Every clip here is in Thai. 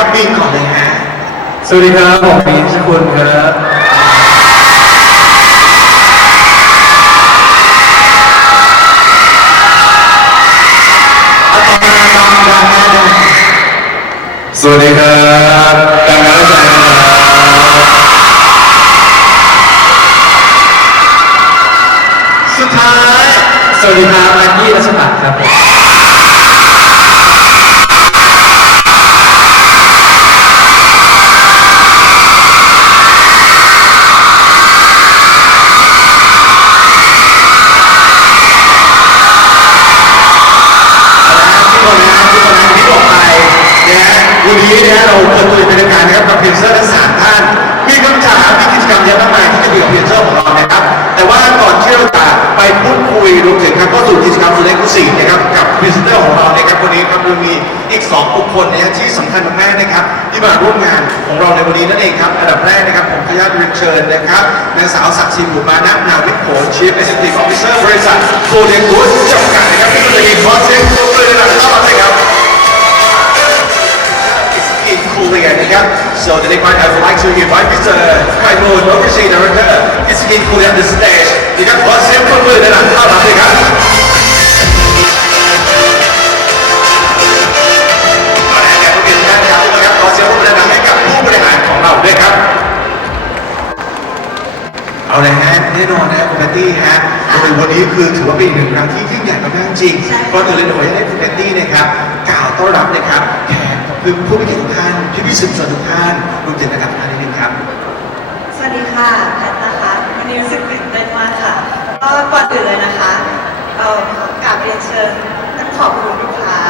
ครับบินก่อนเลยฮะสวัสดีครับผมมีนชคุณครับเอาต่อมาต่อมาต่อมาต่อมาสวัสดีครับดังนั้นใจครับสุดท้าย สวัสดีครับแม็กกี้รัชบัตรครับผม นี้นั่นเองครับอันดับแรกนะครับผมขออนุญาตเรียนเชิญนะครับนางสาวศักดิ์ศรีบุตรมานะนาวิทย์ผล Chief Executive Officer บริษัทโกลเด้นกู๊ดจำกัดนะครับที่จะมีขอเสียงปรบมือหลังต้อนรับเลยครับ in Korea นะครับ so the next one I would like to invite Mr. Kaimon Overseas Director it's in Korea on the stage นะครับขอเสียงปรบมือหลังต้อนรับเลยครับ เอาเลยฮะแน่นอนนะคุณแพตตี้ฮะโดยวันนี้คือถือว่าเป็นอีกหนึ่งครั้งที่ยิ่งใหญ่มากๆจริงก่อนอื่นเลยหนูอยากให้คุณแพตตี้นะครับกล่าวต้อนรับนะครับแขกคือผู้มีเกียรติทุกท่านพี่พี่ๆสื่อมวลชนทุกท่านรวมถึงนะครับท่านนิดนึงครับ สวัสดีค่ะแพทนะคะวันนี้รู้สึกตื่นเต้นมากค่ะก็ก่อนอื่นเลยนะคะ เอ่อกราบเรียนเชิญท่านขอบคุณลูกค้าเอา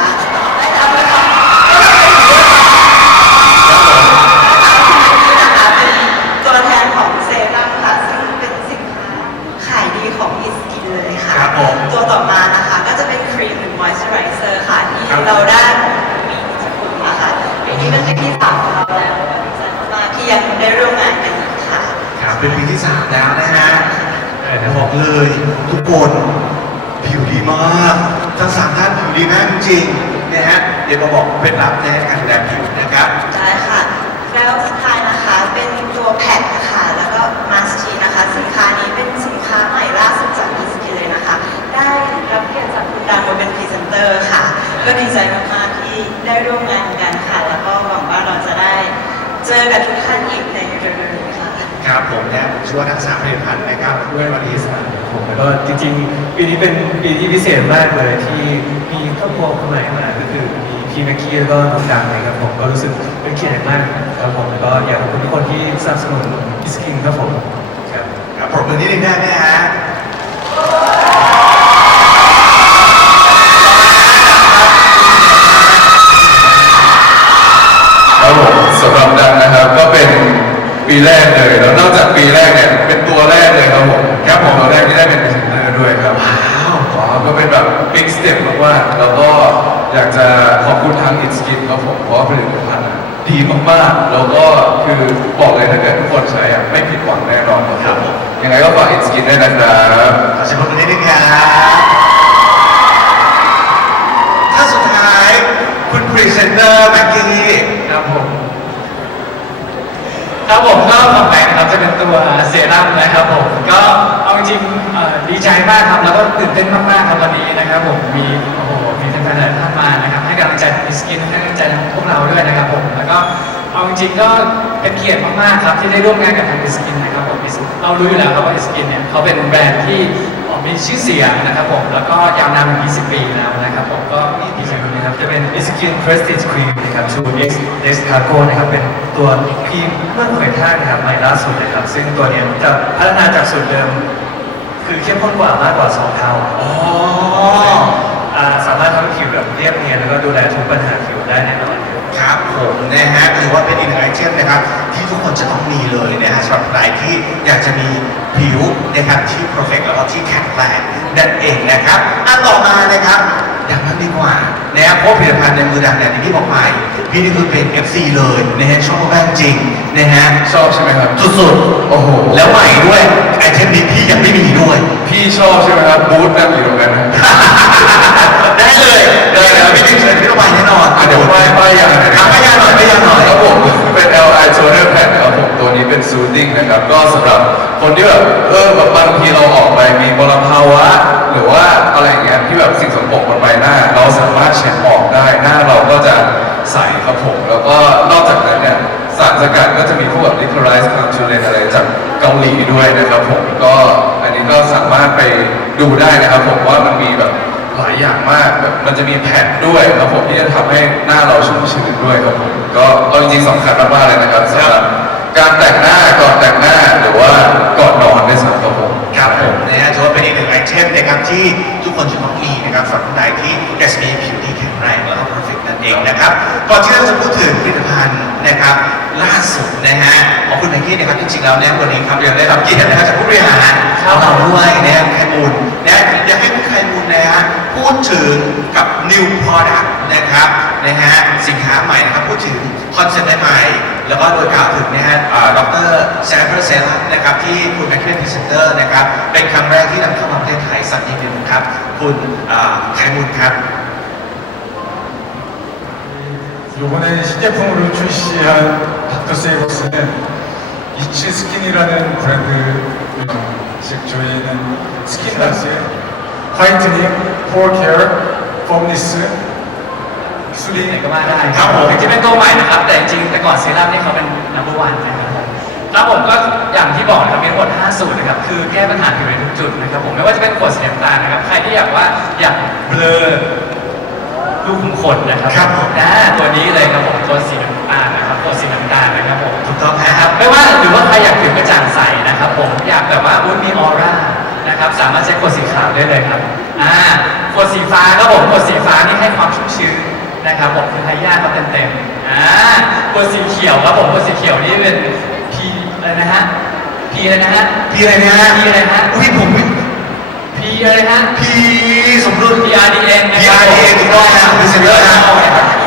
เป็นปีที่สามแล้วนะฮะแต่บอกเลยทุกคนผิวดีมากทั้งสามท่านผิวดีมากจริงๆนะฮะเดี๋ยวมาบอกเป็นลับในการดูแลผิวนะครับได้ค่ะ แล้วสุดท้ายนะคะเป็นตัวแผ่นนะคะแล้วก็มาสทีนะคะ สินค้านี้เป็นสินค้าใหม่ล่าสุดจากอีสกินเลยนะคะ ได้รับเกียรติจากคุณดังมาเป็นพรีเซนเตอร์ค่ะ ก็ดีใจมากๆที่ได้ร่วมงานกันค่ะ แล้วก็หวังว่าเราจะได้เจอกับทุกท่านอีกในเร็วๆนี้ ค่ะครับผมนะผมเชื่อว่าทั้งสามผลิตภัณฑ์นะครับด้วยวันนี้สามผมแล้วก็จริงๆ ปีนี้เป็นปีที่พิเศษมากเลยที่มีครอบครัวคนใหม่มาก็คือมีพี่แม็กกี้แล้วก็น้องดังนะครับผมก็รู้สึกเป็นเกียรติมากครับผมแล้วก็อยากขอบคุณทุกคนที่สนับสนุนพิสกินครับผมครับ ครับปรบมือนิดนึงได้ไหมฮะ ครับผมสำหรับดังนะครับก็เป็นปีแรกเลยแล้วนอกจากปีแรกเนี่ยเป็นตัวแรกเลยครับผมครับผมตัวแรกที่ได้เป็นพรีเซนเตอร์ด้วยครับว้าวอ๋อก็เป็นแบบบิ๊กสเต็ปมากๆแล้วก็อยาก จะขอบคุณทาง It Skin ครับผมเพราะว่าผลิตภัณฑ์ดีมากๆ แล้วก็คือบอกเลยถ้าเกิดทุกคนใช้อะไม่ผิดหวังแน่นอนครับผมยังไงก็ฝาก It Skin ด้วยนะครับขอเสียงปรบมือนิดนึงครับถ้าสุดท้ายคุณพรีเซนเตอร์แม็กกี้ครับผมครับผมก็ของแบงค์ครับจะเป็นตัวเซรั่มนะครับผมก็เอาจริงๆเอ่อดีใจมากครับแล้วก็ตื่นเต้นมากๆครับวันนี้นะครับผมมีโอ้โหมีแฟนๆหลายท่านมานะครับให้กำลังใจมิสกินให้กำลังใจพวกเราด้วยนะครับผมแล้วก็เอาจริงๆก็เป็นเกียรติมากๆครับที่ได้ร่วมงานกับทางมิสกินนะครับผมเรารู้อยู่แล้วครับว่ามิสกินเนี่ยเขาเป็นแบรนด์ที่มีชื่อเสียงนะครับผมแล้วก็ยาวนานมา20 ปีแล้วนะครับผมก็ดีใจคนนี้ครับจะเป็น Miss Skin Prestige Cream นะครับ True X X Cargo นะครับเป็นตัวครีมเมื่อเผยแพร่นะครับใหม่ล่าสุดนะครับซึ่งตัวเนี้ยจะพัฒนาจากสูตรเดิม คือเข้มข้นกว่ามากกว่า2เท่าอ๋อ อ่าสามารถทำให้ผิวแบบเรียบเนียนแล้วก็ดูแลทุกปัญหาผิวได้แน่นอนครับครับผมนะฮะถือว่าเป็นอีกหนึ่งไอเทมนะครับ ที่ทุกคนจะต้องมีเลยนะฮะสำหรับใครที่อยากจะมีผิวนะครับที่ perfect แล้วก็ที่แข็งแรงนั่นเองนะครับอันต่อมานะครับอย่างนั้นดีกว่านะครับเพราะผลิตภัณฑ์ในมือดังเนี่ยอย่างที่บอกไปพี่นี่คือเป็น FC เลยนะฮะชอบมากจริงนะฮะชอบใช่ไหมครับ สุดๆโอ้โหแล้วใหม่ด้วยไอเทมนี้พี่ยังไม่มีด้วย พี่ชอบใช่ไหมครับ บูธนั่งอยู่ตรงนั้นนะ ได้เลยได้เลยพี่ถึงเชิญพี่ต้องไปแน่นอนอะเดี๋ยวป้ายป้ายยาหน่อยอะป้ายยาหน่อยป้ายยาหน่อย ครับผมเป็น LI Toner Pad ครับผมตัวนี้เป็น soothing นะครับ ก็สำหรับคนที่แบบเออแบบบางทีเราออกไปมีมลภาวะ หรือว่าอะไรอย่างเงี้ยที่แบบสิ่งสกปรกบนใบหน้า เราสามารถเช็ดออกได้หน้าเราก็จะใสครับผม แล้วก็นอกจากนั้นเนี่ยสารสกัดก็จะมีพวกแบบ licorice c a m c h u l e n อะไรจากเกาหลีด้วยนะครับผมก็อันนี้ก็สามารถไปดูได้นะครับผมว่ามันมีแบบ หลายอย่างมากแบบมันจะมีแผ่นด้วยครับผมที่จะทำให้หน้าเราชุ่มชื้นด้วยครับผมก็เอาจริงๆสำคัญมากๆเลยนะครับสำหรับการแต่งหน้าก่อนแต่งหน้าหรือว่าก่อนนอนด้วยซ้ำครับผม ครับผมนะฮะถือว่าเป็นอีกหนึ่งไอเทมนะครับที่ทุกคนจะต้องมีนะครับสำหรับคนใดที่อยากจะมีผิวที่แข็งแรงแล้วก็ perfect นั่นเองนะครับก่อนที่เราจะพูดถึงผลิตภัณฑ์นะครับล่าสุดนะฮะของคุณแม็กกี้นะครับจริงๆแล้วเนี่ยวันนี้ครับยังได้รับเกียรตินะครับจากผู้บริหารของเราด้วยนะครับไคมูลนะอยากดถึงกับ new product นะครับนะฮะสินค้าใหม่นะครับพูดถึงคอนเซ็ปต์ใหม่ๆแล้วก็โดยกล่าวถึงนะฮะดรแซมเปอร์เซลนะครับที่คุณแม็กกี้เป็นพรีเซนเตอร์นะครับเป็นครั้งแรกที่นำเข้ามาประเทศไทยสักนิดหนึงครับ คุณเอ่อไคมูลครับ 이번에 신제품으로 출시한 닥터세이버스는 이츠스킨이라는 브랜드 즉 저희는 스킨다스 화이트닝, 포어케어, 펌니스, ไหน 수리 ก็มาได้ ครับผม ถึงจะเป็นตัวใหม่นะครับ แต่จริงๆแต่ก่อนเซรั่มนี่เขาเป็น number one นะครับผมครับผมก็อย่างที่บอกนะครับมีทั้งหมด5สูตรนะครับ คือแก้ปัญหาผิวในทุกจุดนะครับผมไม่ว่าจะเป็นขวดสีน้ำตาลนะครับ ใครที่อยากว่าอยากเบลอรูขุมขนนะครับ ครับผม อ่าตัวนี้เลยครับผมตัวสีน้ำตาลนะครับตัวสีน้ำตาลนะครับผม ถูกต้องค นะค รั รับ บไม่ว่าหรือว่าใครอยากผิวกระจ่างใสนะครับผมอยากแบบว่าอุ้ยมีออร่า นะครับ สามารถใช้ขวดสีขาวได้เลยครับอ่าขวดสีฟ้าครับผมขวดสีฟ้านี่ให้ความชุ่มชื้นนะครับผมคือไฮยาเขาเต็มๆอ่าขวดสีเขียวครับผมขวดสีเขียวนี่เป็นพีอะไรนะฮะพีอะไรนะฮะพี่อะไรนะฮะพีอะไรฮะอุ้ยผมพีอะไรฮะพี่สมรุ่น PRDN นะพี่คอารับร์ดีถูกต้องนะพรีเซนเตอร์นะ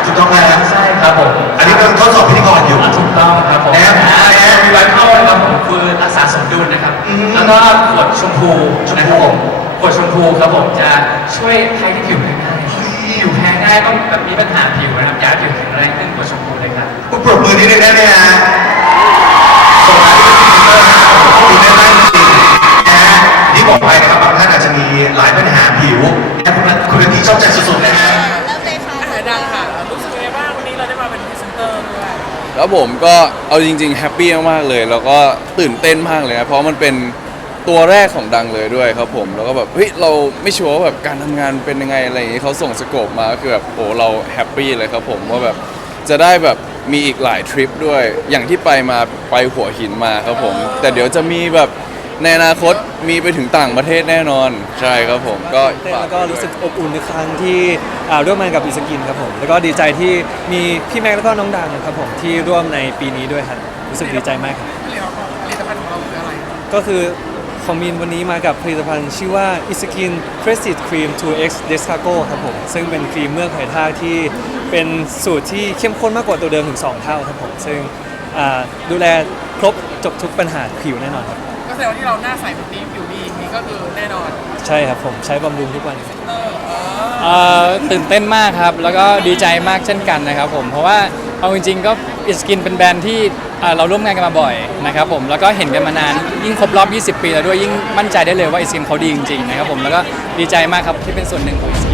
ถูกต้องนะใช่ครับผมอันนี้กำลังทดสอบพิธีกรอยู่ถูกต้องครับผมนะครับอ่านะฮะ คือรักษาสมดุลนะครับ อืม แล้วก็ขวดชมพูนะครับผมขวดชมพูครับผมจะช่วยใครที่ผิวแพ้ง่ายผิวแพ้ง่ายต้องแบบมีปัญหาผิวนะครับอยากให้ผิวแข็งแรงขึ้นขวดชมพูเลยครับ ปรบมือนิดนึงได้ไหมฮะส่งมาที่พิเตอร์ฮะขอบคุณมากจริงๆนะฮะที่บอกไปนะครับบางท่านอาจจะมีหลายปัญหาผิวแต่คุณคุณ ผมก็เอาจริงๆแฮปปี้มากๆเลย แล้วก็ตื่นเต้นมากเลยนะเพราะมันเป็นตัวแรกของดังเลยด้วยครับผมแล้วก็แบบเฮ้ยเราไม่ชัวร์ว่าแบบการทำงานเป็นยังไงอะไรอย่างนี้เขาส่งสโคปมาก็คือแบบโอ้เราแฮปปี้เลยครับผมว่าแบบจะได้แบบมีอีกหลายทริปด้วยอย่างที่ไปมาไปหัวหินมาครับผมแต่เดี๋ยวจะมีแบบ ในอนาคตมีไปถึงต่างประเทศแน่นอน ใช่ครับผมก็เต้นฝาแล้วก็รู้สึกอบอุ่นในครั้งที่อ่าร่วมงานกับอีสกินครับผมแล้วก็ดีใจที่มีพี่แม็กซ์แล้วก็น้องดังครับผมที่ร่วมในปีนี้ด้วยครับรู้สึกดีใจมากครับผลิตภัณฑ์ผลิตภัณฑ์ของเราคืออะไรก็คือของมินวันนี้มากับผลิตภัณฑ์ชื่อว่า i s k i n Prestige Cream 2X Descargo ครับผมซึ่งเป็นครีมเมือกหอยทากที่เป็นสูตรที่เข้มข้นมากกว่าตัวเดิมถึง2เท่าครับผมซึ่งอ่าดูแลครบจบทุกปัญหาผิวแน่นอนครับก็ แสดงว่าที่เราหน้าใสแบบนี้ผิวดีนี่ก็คือแน่นอนใช่ครับผมใช้บำรุงทุกวันเออเออเอ่อตื่นเต้นมากครับ แล้วก็ดีใจมากเช่นกันนะครับผมเพราะว่าเอาจริงๆก็อิสกินเป็นแบรนด์ที่เอ่อเราร่วมงานกันมาบ่อยนะครับผมแล้วก็เห็นกันมานานยิ่งครบรอบ 20 ปีแล้วด้วยยิ่งมั่นใจได้เลยว่าอิสกินเขาดีจริงๆนะครับผมแล้วก็ดีใจมากครับที่เป็นส่วนหนึ่งของอิสกิน